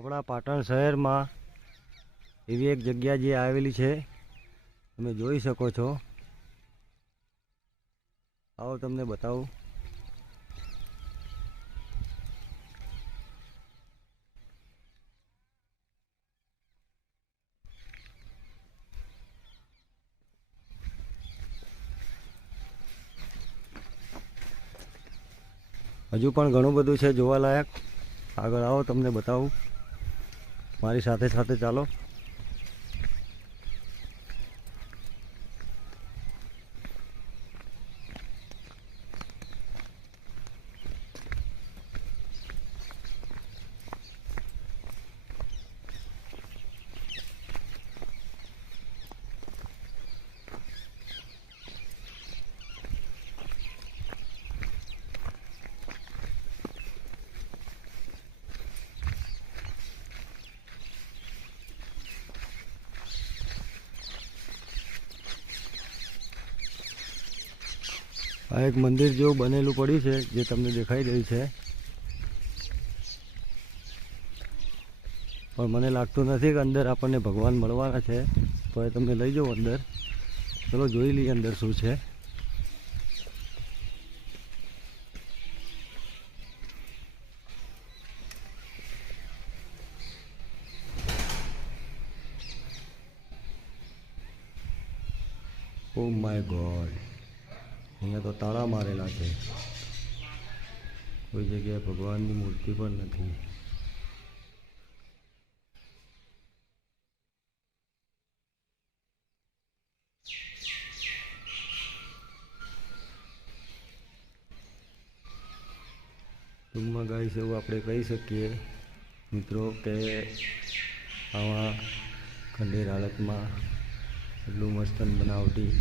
આપણા પાટણ શહેરમાં એવી એક જગ્યા જે આવેલી છે, તમે જોઈ શકો છો. આવો તમને બતાવું. હજુ પણ ઘણું બધું છે જોવાલાયક. આગળ આવો તમને બતાવું. મારી સાથે સાથે ચાલો. આ એક મંદિર જેવું બનેલું પડ્યું છે, જે તમને દેખાઈ રહ્યું છે, પણ મને લાગતું નથી કે અંદર આપણને ભગવાન મળવાના છે. તો એ તમને લઈ જાઉં અંદર. ચલો જોઈ લઈએ અંદર શું છે. ઓ માય ગોડ, અહીંયા તો તાળા મારેલા છે. કોઈ જગ્યાએ ભગવાનની મૂર્તિ પણ નથી. ટૂંકમાં ગાઈસ એવું આપણે કહી શકીએ મિત્રો કે આવા ખંડેર હાલતમાં એટલું મસ્ત બનાવટી